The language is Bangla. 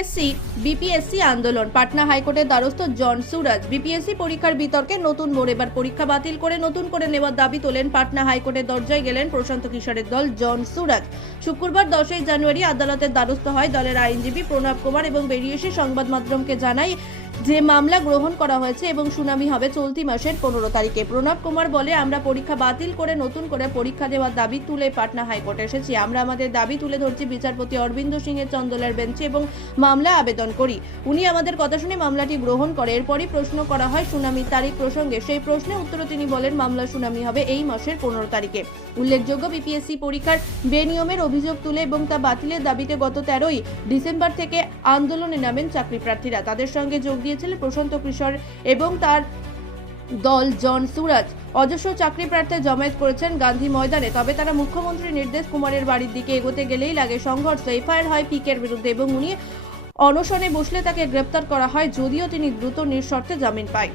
এসসি বিপিএসসি আন্দোলন। পাটনা হাইকোর্টের দ্বারস্থ জন সুরাজ বিপিএসসি পরীক্ষার বিতর্কে নতুন মোড়। এবার পরীক্ষা বাতিল করে নতুন করে নেওয়ার দাবি তোলেন পাটনা হাইকোর্টের দরজায় গেলেন প্রশান্ত কিশোরের দল জন সুরাজ। শুক্রবার দশই জানুয়ারি আদালতের দ্বারস্থ হয় দলের আইনজীবী প্রণব কুমার এবং বেরিয়ে এসে সংবাদ মাধ্যমকে জানায় যে মামলা গ্রহণ করা হয়েছে এবং শুনানি হবে চলতি মাসের পনেরো তারিখে। প্রণব কুমার বলে, আমরা পরীক্ষা বাতিল করে নতুন করে পরীক্ষা দেওয়ার দাবি তুলে পাটনা হাইকোর্টে এসেছি। আমরা আমাদের দাবি তুলে ধরছি বিচারপতি অরবিন্দ সিং এর চন্দলের বেঞ্চে এবং মামলা আবেদন করি। উনি আমাদের কথা শুনে মামলাটি গ্রহণ করে। এরপরই প্রশ্ন করা হয় শুনানির তারিখ প্রসঙ্গে। সেই প্রশ্নে উত্তরে তিনি বলেন, মামলা শুনানি হবে এই মাসের পনেরো তারিখে। উল্লেখযোগ্য, বিপিএসসি পরীক্ষার বেনিয়মের অভিযোগ তুলে এবং তা বাতিলের দাবিতে গত তেরোই ডিসেম্বর থেকে আন্দোলনে নামেন চাকরি প্রার্থীরা। তাদের সঙ্গে যোগ দিয়েছিলেন প্রশান্ত কিশোর এবং তার দল জন সুরাজ। অজস্র চাকরি প্রার্থী জমায়েত করেছেন গান্ধী ময়দানে। তবে তারা মুখ্যমন্ত্রী নির্দেশ কুমারের বাড়ির দিকে এগোতে গেলেই লাগে সংঘর্ষ। এফআইআর হয় পিকের বিরুদ্ধে এবং উনি অনশনে বসলে তাকে গ্রেপ্তার করা হয়, যদিও তিনি দ্রুত নিঃশর্তে জামিন পায়।